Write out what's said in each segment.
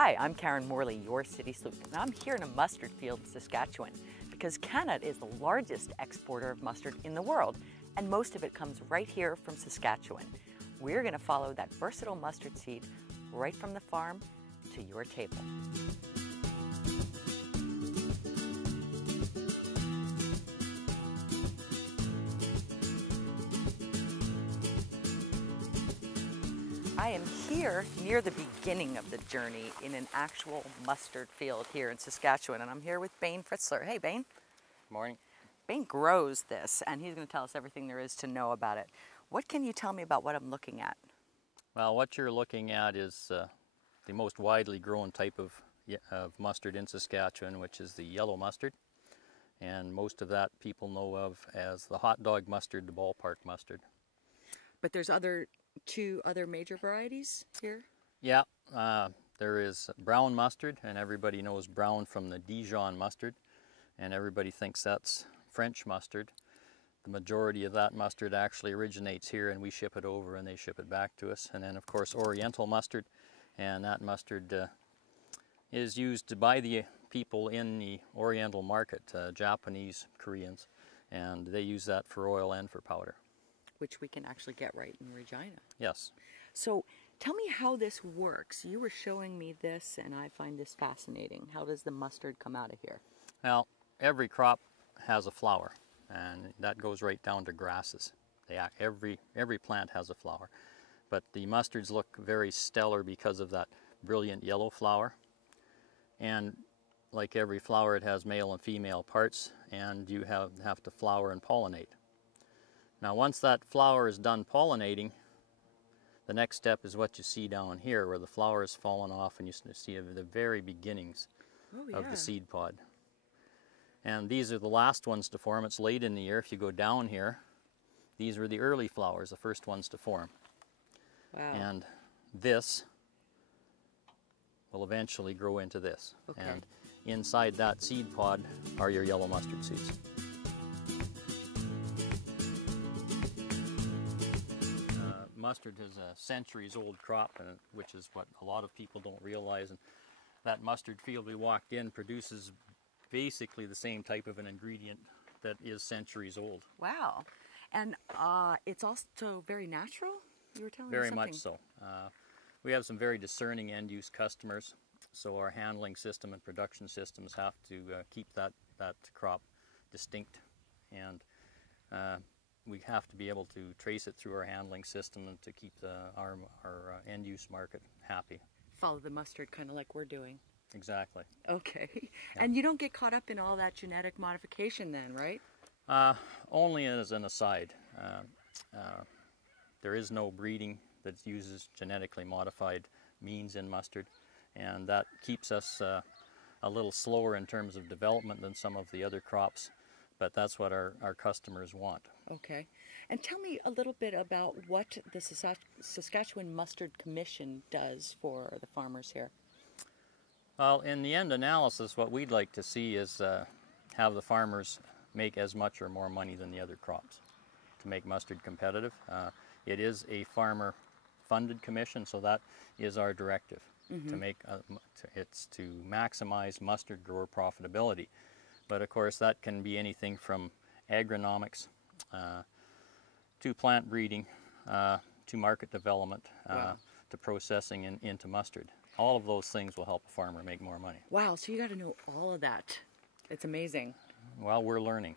Hi, I'm Karen Morley, your City Sleuth, and I'm here in a mustard field in Saskatchewan because Canada is the largest exporter of mustard in the world, and most of it comes right here from Saskatchewan. We're going to follow that versatile mustard seed right from the farm to your table. I am here near the beginning of the journey in an actual mustard field here in Saskatchewan, and I'm here with Bane Fritzler. Hey, Bane. Morning. Bane grows this, and he's going to tell us everything there is to know about it. What can you tell me about what I'm looking at? Well, what you're looking at is the most widely grown type of mustard in Saskatchewan, which is the yellow mustard. And most of that people know of as the hot dog mustard, the ballpark mustard. But there's two other major varieties here? Yeah, there is brown mustard, and everybody knows brown from the Dijon mustard, and everybody thinks that's French mustard. The majority of that mustard actually originates here, and we ship it over and they ship it back to us. And then of course Oriental mustard, and that mustard is used by the people in the Oriental market, Japanese, Koreans, and they use that for oil and for powder. Which we can actually get right in Regina. Yes. So tell me how this works. You were showing me this and I find this fascinating. How does the mustard come out of here? Well, every crop has a flower, and that goes right down to grasses. Every plant has a flower. But the mustards look very stellar because of that brilliant yellow flower. And like every flower, it has male and female parts, and you have to flower and pollinate. Now once that flower is done pollinating, the next step is what you see down here, where the flower has fallen off and you see the very beginnings of the seed pod. And these are the last ones to form. It's late in the year. If you go down here, these were the early flowers, the first ones to form. Wow. And this will eventually grow into this. Okay. And inside that seed pod are your yellow mustard seeds. Mustard is a centuries-old crop, which is what a lot of people don't realize. And that mustard field we walked in produces basically the same type of an ingredient that is centuries old. Wow. And it's also very natural, you were telling me Very something. much so. We have some very discerning end-use customers, so our handling system and production systems have to keep that crop distinct, and we have to be able to trace it through our handling system and to keep our end-use market happy. Follow the mustard, kind of like we're doing. Exactly. Okay. Yeah. And you don't get caught up in all that genetic modification then, right? Only as an aside. There is no breeding that uses genetically modified means in mustard, and that keeps us a little slower in terms of development than some of the other crops, but that's what our customers want. Okay. And tell me a little bit about what the Saskatchewan Mustard Commission does for the farmers here. Well, in the end analysis, what we'd like to see is have the farmers make as much or more money than the other crops to make mustard competitive. It is a farmer-funded commission, so that is our directive. To make it's to maximize mustard grower profitability. But of course, that can be anything from agronomics to plant breeding to market development to processing into mustard. All of those things will help a farmer make more money. Wow, so you got to know all of that. It's amazing. Well, we're learning.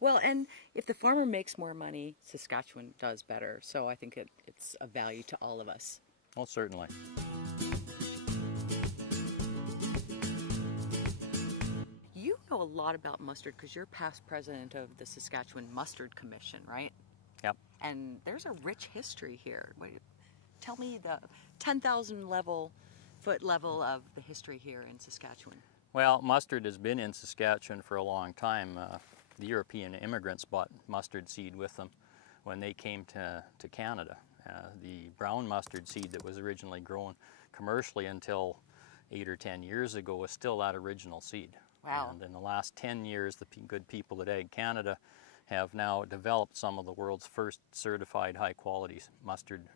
Well, and if the farmer makes more money, Saskatchewan does better. So I think it's a value to all of us. Well, certainly. You know a lot about mustard because you're past president of the Saskatchewan Mustard Commission, right? Yep. And there's a rich history here. Tell me the 10,000 foot level of the history here in Saskatchewan. Well, mustard has been in Saskatchewan for a long time. The European immigrants bought mustard seed with them when they came to Canada. The brown mustard seed that was originally grown commercially until 8 or 10 years ago was still that original seed. Wow. And in the last 10 years, the good people at Ag Canada have now developed some of the world's first certified high-quality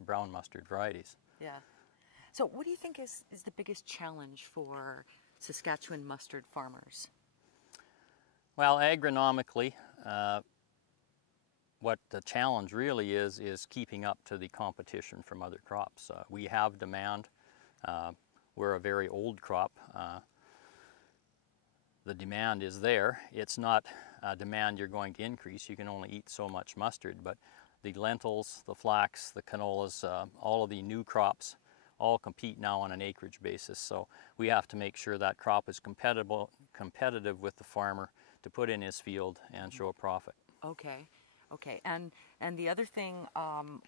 brown mustard varieties. Yeah. So what do you think is the biggest challenge for Saskatchewan mustard farmers? Well, agronomically, what the challenge really is keeping up to the competition from other crops. We have demand. We're a very old crop. The demand is there. It's not a demand you're going to increase. You can only eat so much mustard, but the lentils, the flax, the canolas, all of the new crops all compete now on an acreage basis. So we have to make sure that crop is competitive with the farmer to put in his field and show a profit. Okay. Okay, and the other thing,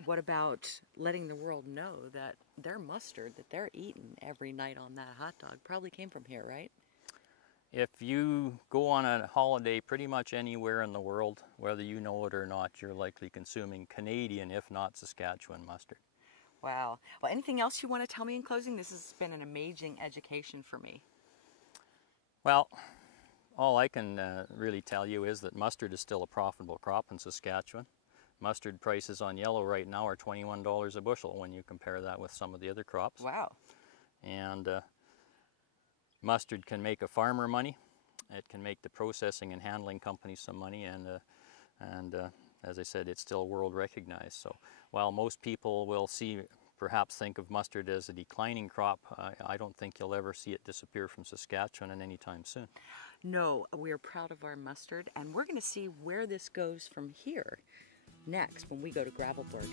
what about letting the world know that their mustard that they're eating every night on that hot dog probably came from here, right? If you go on a holiday pretty much anywhere in the world, whether you know it or not, you're likely consuming Canadian, if not Saskatchewan mustard. Wow. Well, anything else you want to tell me in closing? This has been an amazing education for me. Well, all I can really tell you is that mustard is still a profitable crop in Saskatchewan. Mustard prices on yellow right now are $21 a bushel when you compare that with some of the other crops. Wow. And mustard can make a farmer money. It can make the processing and handling companies some money, and as I said, it's still world recognized. So while most people will perhaps think of mustard as a declining crop, I don't think you'll ever see it disappear from Saskatchewan in any time soon. No, we're proud of our mustard, and we're going to see where this goes from here next when we go to Gravelbourg.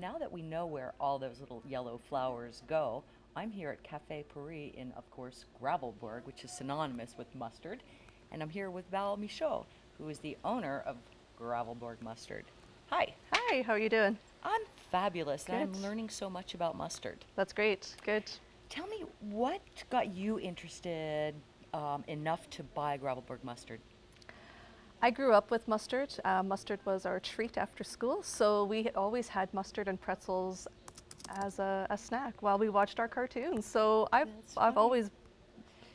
Now that we know where all those little yellow flowers go, I'm here at Cafe Paris in, of course, Gravelbourg, which is synonymous with mustard. And I'm here with Val Michaud, who is the owner of Gravelbourg Mustard. Hi. Hi, how are you doing? I'm fabulous, and Good. I'm learning so much about mustard. That's great. Good. Tell me, what got you interested enough to buy Gravelbourg Mustard? I grew up with mustard. Mustard was our treat after school, so we always had mustard and pretzels as a snack while we watched our cartoons. So I've always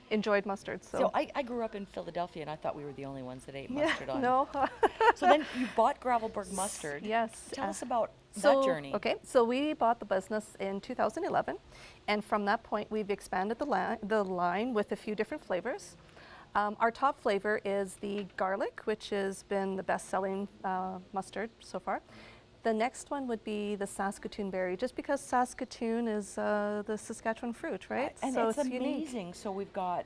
enjoyed mustard. So I grew up in Philadelphia, and I thought we were the only ones that ate mustard on. No. So then you bought Gravelbourg Mustard. Yes. Tell us about that journey. Okay, so we bought the business in 2011, and from that point we've expanded the line with a few different flavors. Our top flavor is the garlic, which has been the best-selling mustard so far. The next one would be the Saskatoon berry, just because Saskatoon is the Saskatchewan fruit, right? And so it's amazing. Unique. So we've got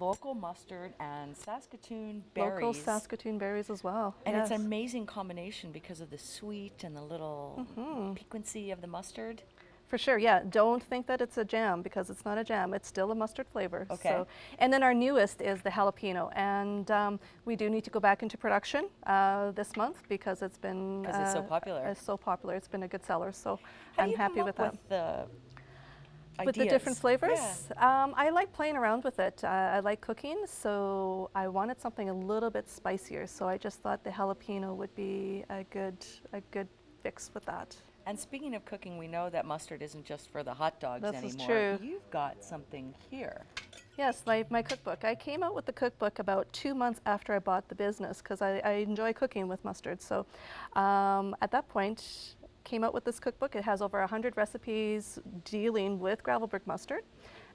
local mustard and Saskatoon berries. Local Saskatoon berries as well. And yes. it's an amazing combination because of the sweet and the little piquancy of the mustard. For sure, yeah. Don't think that it's a jam, because it's not a jam. It's still a mustard flavor. Okay. So, and then our newest is the jalapeno, and we do need to go back into production this month because it's been it's so popular. It's so popular. It's been a good seller. So How I'm do you happy come with up that. With the different flavors. Yeah. I like playing around with it. I like cooking, so I wanted something a little bit spicier. So I just thought the jalapeno would be a good fix with that. And speaking of cooking, we know that mustard isn't just for the hot dogs This anymore. is true. You've got something here. Yes, my cookbook. I came out with the cookbook about 2 months after I bought the business because I enjoy cooking with mustard. So at that point, came out with this cookbook. It has over 100 recipes dealing with Gravelbourg mustard.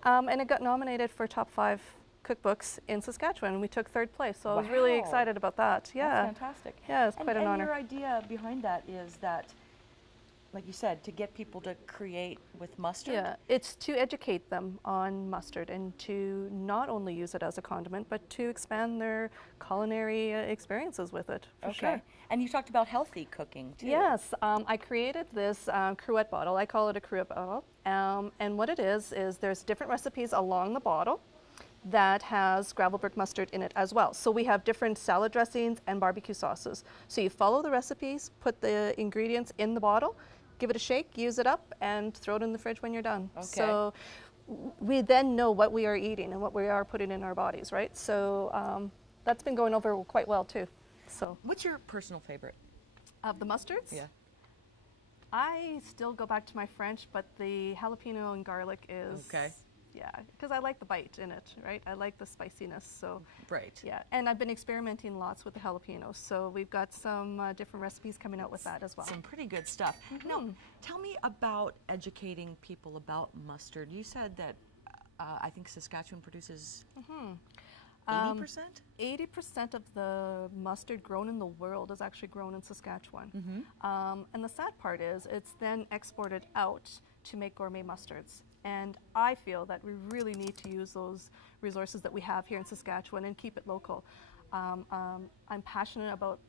And it got nominated for top 5 cookbooks in Saskatchewan. We took 3rd place, so I was really excited about that. Yeah. That's fantastic. Yeah, it's quite an honor. And your idea behind that is that, like you said, to get people to create with mustard? Yeah, it's to educate them on mustard and to not only use it as a condiment, but to expand their culinary experiences with it, for sure. And you talked about healthy cooking, too. Yes, I created this cruet bottle. I call it a cruet bottle. And what it is there's different recipes along the bottle that has Gravelbourg mustard in it as well. So we have different salad dressings and barbecue sauces. So you follow the recipes, put the ingredients in the bottle, give it a shake, use it up, and throw it in the fridge when you're done. Okay. So we then know what we are eating and what we are putting in our bodies, right? So that's been going over quite well too. So what's your personal favorite? Of the mustards? Yeah. I still go back to my French, but the jalapeno and garlic is... Okay. Yeah, because I like the bite in it, right? I like the spiciness, so... Right. Yeah, and I've been experimenting lots with the jalapenos, so we've got some different recipes coming out with that as well. Some pretty good stuff. Now, tell me about educating people about mustard. You said that I think Saskatchewan produces 80%? 80% of the mustard grown in the world is actually grown in Saskatchewan. And the sad part is it's then exported out to make gourmet mustards. And I feel that we really need to use those resources that we have here in Saskatchewan and keep it local. I'm passionate about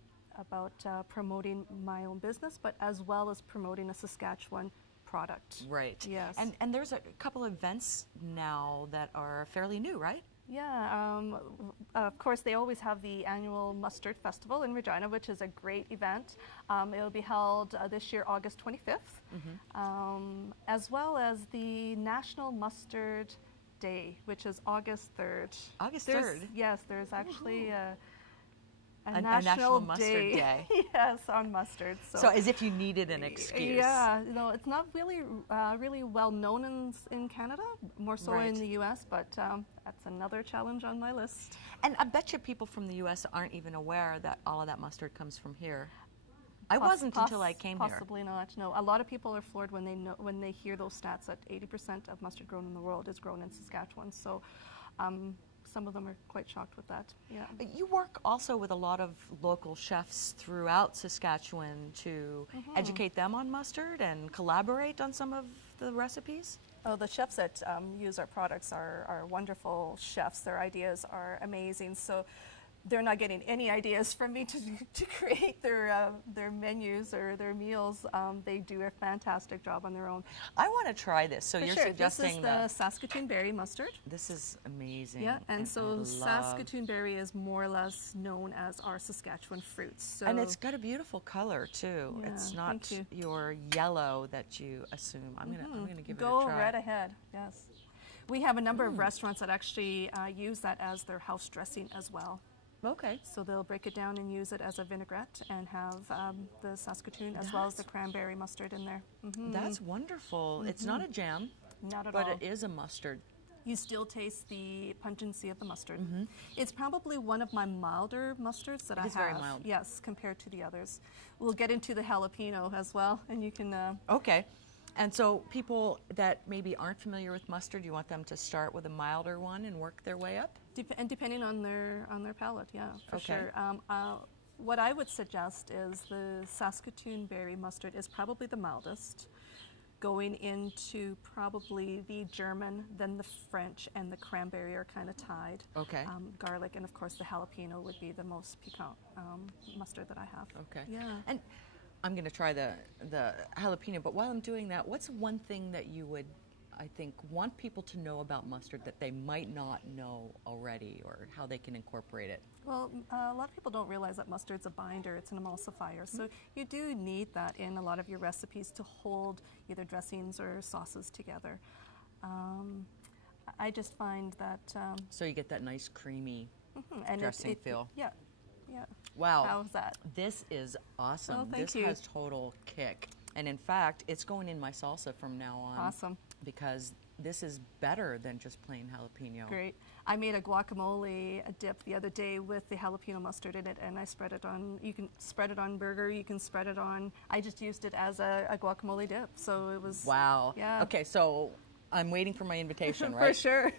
promoting my own business, but as well as promoting a Saskatchewan product. Right. Yes. And there's a couple of events now that are fairly new, right? Yeah, of course they always have the annual Mustard Festival in Regina, which is a great event. It'll be held this year, August 25th, as well as the National Mustard Day, which is August 3rd. August 3rd? Yes, there's actually a National Mustard Day. Yes, on mustard. So as if you needed an excuse. Yeah, it's not really really well known in Canada, more so in the U.S., but that's another challenge on my list. And I bet you people from the U.S. aren't even aware that all of that mustard comes from here. I wasn't until I came here. Possibly not. No, a lot of people are floored when they hear those stats that 80% of mustard grown in the world is grown in Saskatchewan. So. Some of them are quite shocked with that. Yeah. You work also with a lot of local chefs throughout Saskatchewan to educate them on mustard and collaborate on some of the recipes? Oh, the chefs that use our products are wonderful chefs. Their ideas are amazing. So they're not getting any ideas from me to create their menus or their meals. They do a fantastic job on their own. I want to try this. So you're suggesting this is the Saskatoon berry mustard. This is amazing. Yeah, and so Saskatoon berry is more or less known as our Saskatchewan fruits. So and it's got a beautiful color too. Yeah, it's not your yellow that you assume. I'm gonna give it a Go try. right ahead. Yes, we have a number of restaurants that actually use that as their house dressing as well. Okay. So they'll break it down and use it as a vinaigrette and have the Saskatoon as well as the cranberry mustard in there. That's wonderful. It's not a jam. Not at all. all. But it is a mustard. You still taste the pungency of the mustard. It's probably one of my milder mustards that I have. It's very mild. Yes, compared to the others. We'll get into the jalapeno as well, and you can... Okay. And so people that maybe aren't familiar with mustard, you want them to start with a milder one and work their way up? And depending on their palate, yeah, for sure. What I would suggest is the Saskatoon berry mustard is probably the mildest, going into probably the German, then the French, and the cranberry are kind of tied. Okay. Garlic, and of course the jalapeno would be the most piquant mustard that I have. Okay. Yeah. And I'm going to try the jalapeno, but while I'm doing that, what's one thing that you would, I think, want people to know about mustard that they might not know already, or how they can incorporate it? Well, a lot of people don't realize that mustard's a binder, it's an emulsifier, so you do need that in a lot of your recipes to hold either dressings or sauces together. I just find that... so you get that nice creamy and dressing feel. Yeah, yeah. Wow. How's that? This is awesome. Oh, thank this you. has total kick. And in fact, it's going in my salsa from now on. Awesome. Because this is better than just plain jalapeno. Great. I made a guacamole dip the other day with the jalapeno mustard in it, and I spread it on, you can spread it on burger, you can spread it on, I just used it as a guacamole dip, so it was... Wow. Yeah. Okay, so I'm waiting for my invitation, For right? sure.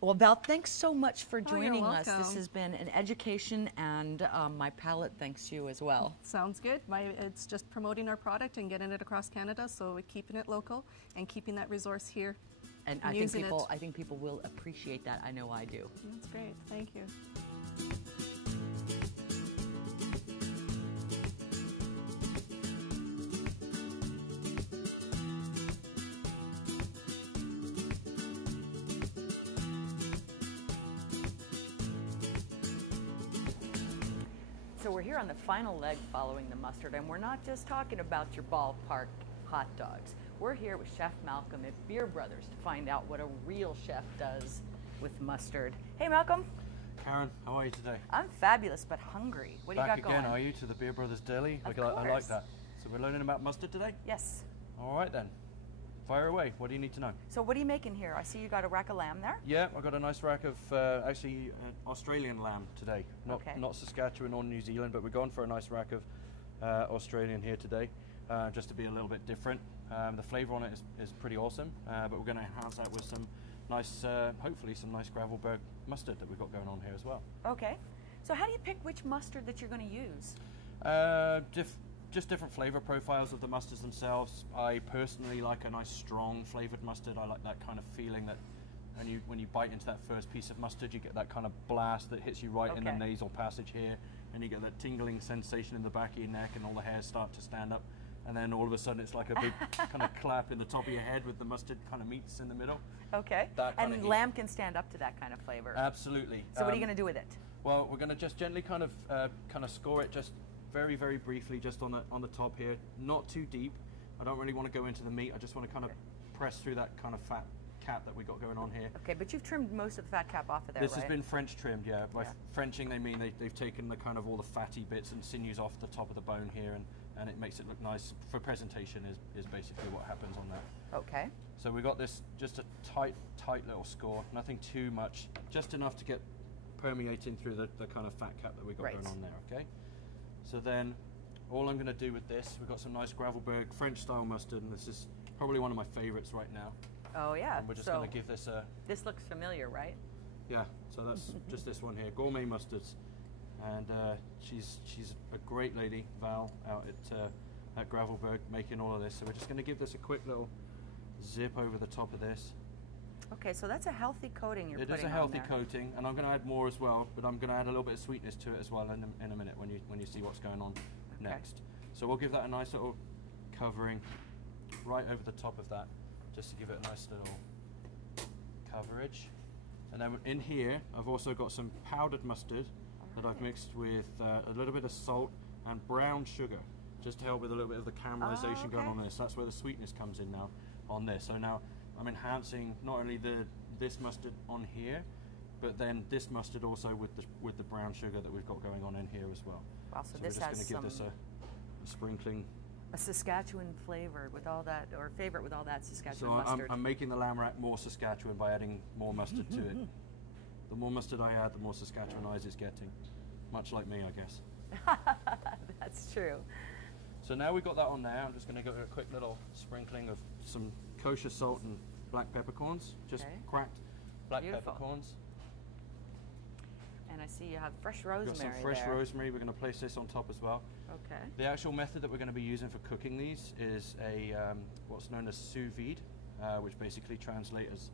Well, Val, thanks so much for joining you're us. This welcome. has been an education, and my palate thanks you as well. Sounds good. It's just promoting our product and getting it across Canada, so we're keeping it local and keeping that resource here. And I think people will appreciate that. I know I do. That's great. Thank you. So we're here on the final leg following the mustard, and we're not just talking about your ballpark hot dogs. We're here with Chef Malcolm at Beer Brothers to find out what a real chef does with mustard. Hey, Malcolm. Karen, how are you today? I'm fabulous, but hungry. What do you got Back again, going? are you, to the Beer Brothers Deli? Of I like course. that. So we're learning about mustard today? Yes. All right then. Fire away. What do you need to know? So what are you making here? I see you got a rack of lamb there. Yeah, I got a nice rack of actually Australian lamb today. Not Saskatchewan or New Zealand, but we're going for a nice rack of Australian here today, just to be a little bit different. The flavour on it is pretty awesome, but we're going to enhance that with some nice, hopefully some nice Gravelberg mustard that we've got going on here as well. Okay. So how do you pick which mustard that you're going to use? Just different flavour profiles of the mustards themselves. I personally like a nice strong flavoured mustard. I like that kind of feeling that when you bite into that first piece of mustard, you get that kind of blast that hits you right in the nasal passage here, and you get that tingling sensation in the back of your neck, and all the hairs start to stand up, and then all of a sudden it's like a big kind of clap in the top of your head with the mustard kind of meats in the middle. Okay. And lamb can stand up to that kind of flavour. Absolutely. So what are you going to do with it? Well, we're going to just gently kind of score it just very, very briefly, just on the top here, not too deep. I don't really want to go into the meat. I just want to kind of press through that kind of fat cap that we got going on here. Okay, but you've trimmed most of the fat cap off of there, This right? has been French trimmed, yeah. By Frenching, they mean they've taken the kind of all the fatty bits and sinews off the top of the bone here, and it makes it look nice. For presentation is basically what happens on that. Okay. So we got this, just a tight little score, nothing too much, just enough to get permeating through the kind of fat cap that we got going on there, okay? So then, all I'm going to do with this, we've got some nice Gravelberg French style mustard, and this is probably one of my favorites right now. Oh yeah. And we're just going to give this a... This looks familiar, right? Yeah, so that's just this one here, Gourmet Mustards. And she's a great lady, Val, out at Gravelberg, making all of this. So we're just going to give this a quick little zip over the top of this. Okay, so that's a healthy coating you're putting on there. It is a healthy coating, and I'm going to add more as well, but I'm going to add a little bit of sweetness to it as well in a minute when you see what's going on next. So we'll give that a nice little covering right over the top of that, just to give it a nice little coverage. And then in here, I've also got some powdered mustard that I've mixed with a little bit of salt and brown sugar, just to help with a little bit of the caramelization going on this. That's where the sweetness comes in now on this. So now I'm enhancing not only this mustard on here, but then this mustard also with the brown sugar that we've got going on in here as well. Wow, so we're this just has going to give this a sprinkling. A Saskatchewan flavor with all that, or favorite with all that Saskatchewan So mustard. I'm making the lamb rack more Saskatchewan by adding more mustard to it. The more mustard I add, the more Saskatchewanized it's getting. Much like me, I guess. That's true. So now we've got that on there, I'm just going to go a quick little sprinkling of some kosher salt and black peppercorns, just cracked black peppercorns. And I see you have fresh rosemary. We've got some fresh rosemary. We're going to place this on top as well. Okay. The actual method that we're going to be using for cooking these is a what's known as sous vide, which basically translates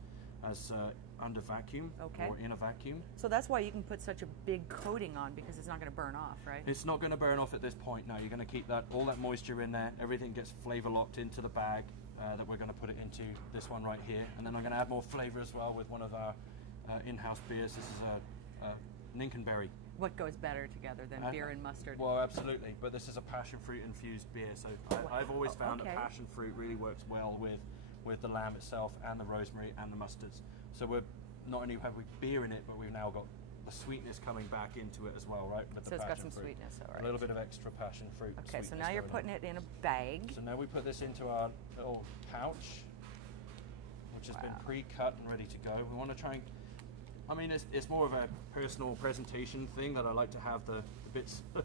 as under vacuum or in a vacuum. So that's why you can put such a big coating on, because it's not going to burn off, right? It's not going to burn off at this point. No, you're going to keep all that moisture in there. Everything gets flavor locked into the bag that we're going to put it into this one right here. And then I'm going to add more flavor as well with one of our in-house beers. This is a Ninkenberry. What goes better together than beer and mustard? Well, absolutely. But this is a passion fruit infused beer. So I've always found that passion fruit really works well with the lamb itself and the rosemary and the mustards. So we're not only have we beer in it, but we've now got the sweetness coming back into it as well, right? With so the it's got passion some fruit. sweetness, all right. A little bit of extra passion fruit. Okay, so now you're putting it in a bag. So now we put this into our little pouch, which has been pre-cut and ready to go. We want to try and, I mean, it's more of a personal presentation thing that I like to have the bits of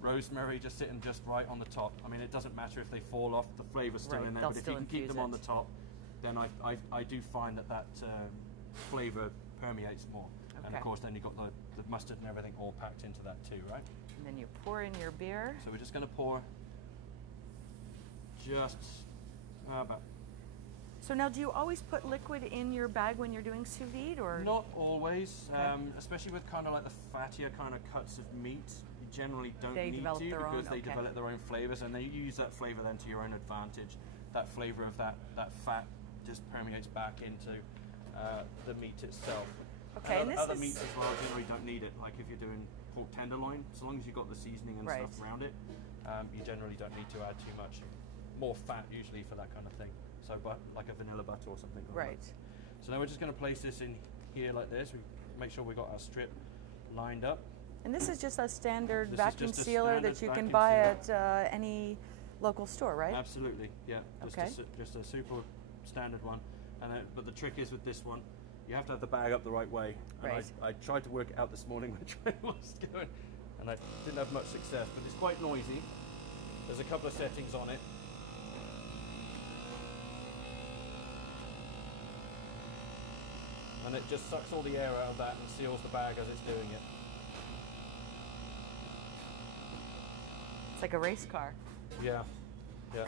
rosemary just sitting just right on the top. I mean, it doesn't matter if they fall off, the flavor's still in there, but if you can keep them on the top, then I do find that flavor permeates more. Okay. And of course, then you've got the mustard and everything all packed into that too, right? And then you pour in your beer. So we're just going to pour just about. So now, do you always put liquid in your bag when you're doing sous vide, or? Not always, especially with kind of like the fattier kind of cuts of meat. You generally don't need to, because they develop their own flavors, and they use that flavor then to your own advantage. That flavor of that fat just permeates back into the meat itself. Okay, and other meats as well generally don't need it. Like if you're doing pork tenderloin, so long as you've got the seasoning and stuff around it, you generally don't need to add too much more fat usually for that kind of thing. So, but like a vanilla butter or something like that. So now we're just going to place this in here like this. We make sure we got our strip lined up. And this is just a standard This is vacuum just a sealer standard that you can vacuum buy sealer. at any local store, right? Absolutely, yeah. Okay. Just a super standard one. And but the trick is with this one, you have to have the bag up the right way. And Right. I tried to work it out this morning which way it was going, and I didn't have much success. But it's quite noisy. There's a couple of settings on it. And it just sucks all the air out of that and seals the bag as it's doing it. It's like a race car. Yeah, yeah.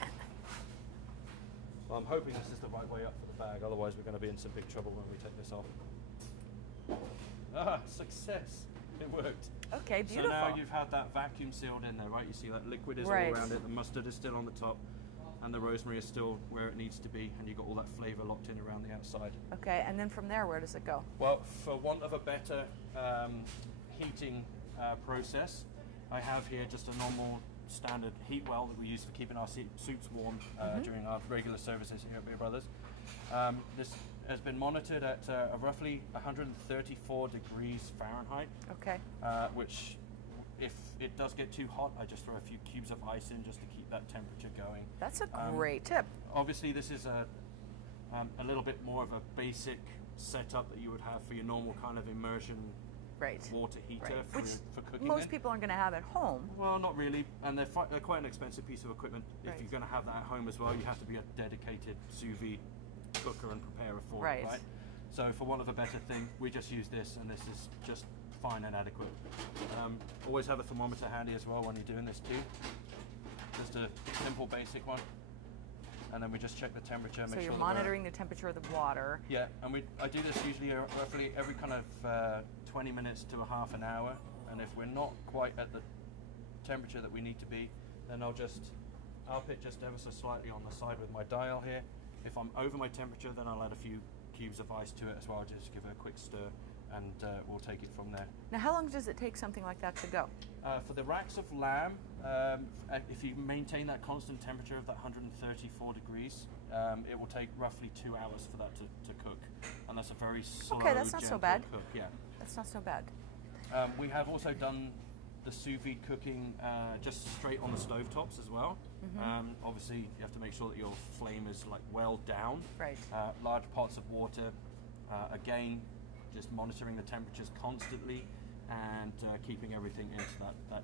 Well, I'm hoping this is the right way up for the bag, otherwise we're going to be in some big trouble when we take this off. Ah, success! It worked. Okay, beautiful. So now you've had that vacuum sealed in there, right? You see that liquid is Right. all around it, the mustard is still on the top, and the rosemary is still where it needs to be, and you've got all that flavour locked in around the outside. Okay, and then from there, where does it go? Well, for want of a better heating process, I have here just a normal standard heat well that we use for keeping our soups warm during our regular services here at Beer Brothers. This has been monitored at roughly 134 degrees Fahrenheit, Okay. which if it does get too hot, I just throw a few cubes of ice in just to keep that temperature going. That's a great tip. Obviously, this is a little bit more of a basic setup that you would have for your normal kind of immersion Right. water heater Right. for, Which for cooking. most in. people aren't going to have at home. Well, not really, and they're quite an expensive piece of equipment. Right. If you're going to have that at home as well, you have to be a dedicated sous vide cooker and preparer for Right. it, right? So for want of a better thing, we just use this, and this is just fine and adequate. Always have a thermometer handy as well when you're doing this too. Just a simple basic one. And then we just check the temperature. So make you're sure monitoring the temperature of the water. Yeah, and I do this usually roughly every kind of 20 minutes to a half an hour. And if we're not quite at the temperature that we need to be, then I'll up it just ever so slightly on the side with my dial here. If I'm over my temperature, then I'll add a few cubes of ice to it as well, just give it a quick stir, and we'll take it from there. Now, how long does it take something like that to go? For the racks of lamb, if you maintain that constant temperature of that 134 degrees, it will take roughly 2 hours for that to cook. And that's a very slow, Okay, that's not so gentle bad. cook. Yeah. That's not so bad. We have also done the sous vide cooking just straight on the stove tops as well. Obviously, you have to make sure that your flame is like well down. Right. Large pots of water. Again, just monitoring the temperatures constantly and keeping everything into that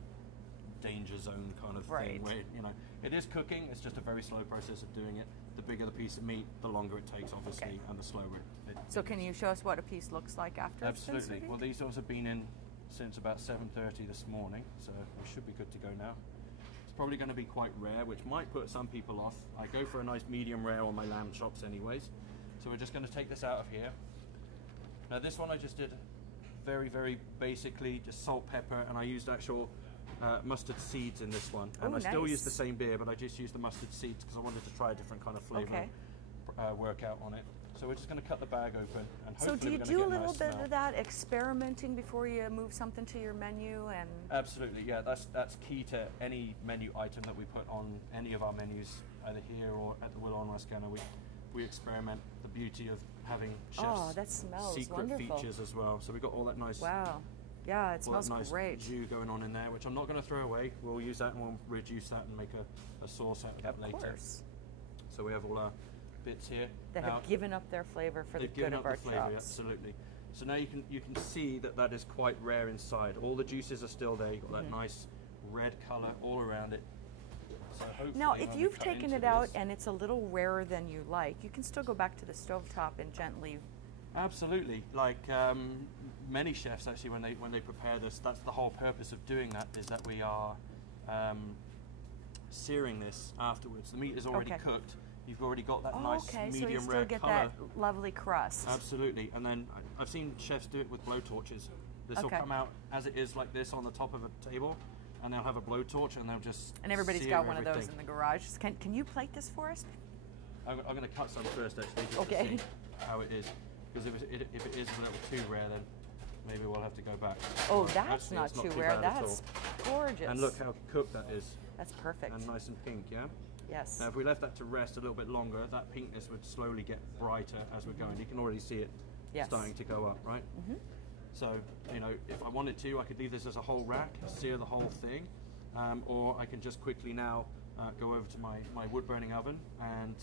danger zone kind of Right. thing. Where it is cooking. It's just a very slow process of doing it. The bigger the piece of meat, the longer it takes, obviously, Okay. and the slower it. So can you show us what a piece looks like after it's been Absolutely. sous Well, vide? these also have been in since about 7:30 this morning, so we should be good to go now. It's probably going to be quite rare, which might put some people off. I go for a nice medium rare on my lamb chops anyways. So we're just going to take this out of here. Now this one I just did very, very basically, just salt, pepper, and I used actual mustard seeds in this one. And Oh, I still use the nice. same beer, but I just used the mustard seeds because I wanted to try a different kind of flavour Okay. workout on it. So we're just going to cut the bag open, and So hopefully do you we're going to do get a a little nice bit smell. of that experimenting before you move something to your menu? And Absolutely, yeah. That's key to any menu item that we put on any of our menus, either here or at the Willow on Wascana. We experiment. The beauty of having chefs' that smells secret wonderful. features as well. So we got all that nice, wow, yeah, it all that smells nice great. jus going on in there, which I'm not going to throw away. We'll use that and we'll reduce that and make a sauce out of that Of later. course, So we have all our bits here. that Now, have given up their flavor for the they've good given of up our the flavour, chops. absolutely. So now you can see that is quite rare inside. All the juices are still there. You've got that nice red colour all around it. So hopefully Now, if when we you've cut taken into it out this- and it's a little rarer than you like, you can still go back to the stovetop and gently. Absolutely, like many chefs actually, when they prepare this, that's the whole purpose of doing that, is that we are searing this afterwards. The meat is already Okay. cooked. You've already got that Oh, nice okay, so you medium still rare get colour. that lovely crust. Absolutely, and then I've seen chefs do it with blowtorches. This will Okay. come out as it is like this on the top of a table, and they'll have a blowtorch and they'll just And everybody's sear got one of those everything. in the garage. Can you plate this for us? I'm going to cut some first actually, just Okay. to see how it is. Because if it is a little too rare, then maybe we'll have to go back. Oh, Right, that's actually, not it's too rare. bad at That's all. gorgeous. And look how cooked that is, That's perfect. and nice and pink, yeah? Yes. Now if we left that to rest a little bit longer, that pinkness would slowly get brighter as we're going. You can already see it Yes. starting to go up, right? So, you know, if I wanted to, I could leave this as a whole rack, sear the whole thing, or I can just quickly now go over to my wood burning oven and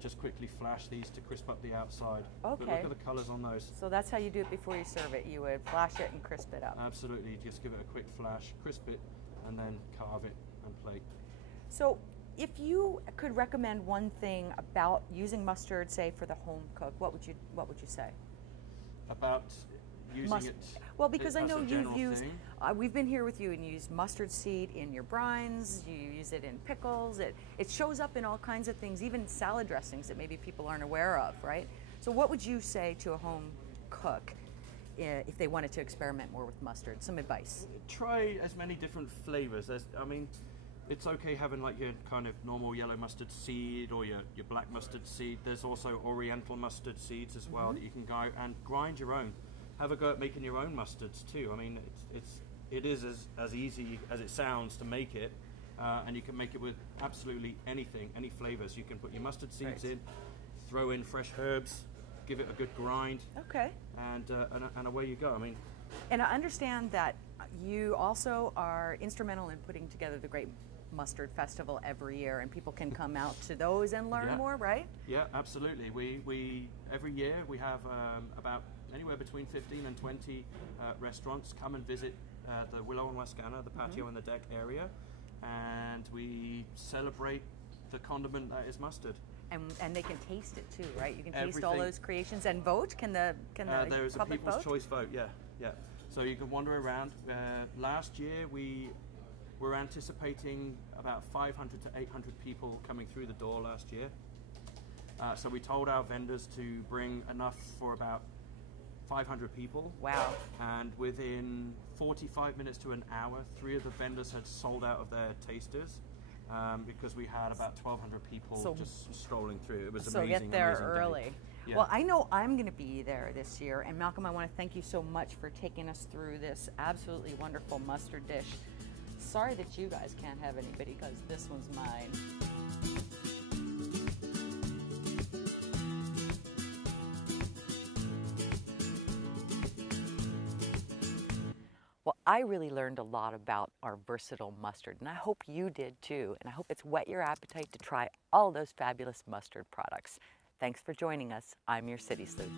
just quickly flash these to crisp up the outside. Okay. But look at the colors on those. So that's how you do it before you serve it. You would flash it and crisp it up. Absolutely, just give it a quick flash, crisp it, and then carve it and plate. So if you could recommend one thing about using mustard, say for the home cook, what would you say? About using it. Well, because I know as a you've general used, thing. we've been here with you and you use mustard seed in your brines, you use it in pickles, it shows up in all kinds of things, even salad dressings that maybe people aren't aware of, right? So what would you say to a home cook if they wanted to experiment more with mustard? Some advice. Try as many different flavors. I mean, it's okay having like your kind of normal yellow mustard seed or your black mustard seed. There's also oriental mustard seeds as well that you can go and grind your own. Have a go at making your own mustards too. I mean, it is as easy as it sounds to make it, and you can make it with absolutely anything, any flavors. You can put your mustard seeds in, throw in fresh herbs, give it a good grind. Okay. And away you go. I mean, and I understand that you also are instrumental in putting together the Great Mustard Festival every year, and people can come out to those and learn more, right? Yeah, absolutely. We every year we have about anywhere between 15 and 20 restaurants come and visit the Willow and Wascana, the patio and the deck area, and we celebrate the condiment that is mustard. And they can taste it too, right? You can taste Everything. all those creations and vote. Can the there is a public people's vote? choice vote. Yeah. So you can wander around. Last year we were anticipating about 500 to 800 people coming through the door last year. So we told our vendors to bring enough for about 500 people. Wow. And within 45 minutes to an hour, 3 of the vendors had sold out of their tasters because we had about 1,200 people just strolling through. It was so amazing. get there amazing early. Day. Yeah. Well, I know I'm going to be there this year, and Malcolm, I want to thank you so much for taking us through this absolutely wonderful mustard dish. Sorry that you guys can't have any, because this one's mine. Well, I really learned a lot about our versatile mustard, and I hope you did too. And I hope it's whet your appetite to try all those fabulous mustard products. Thanks for joining us. I'm your City Sleuth.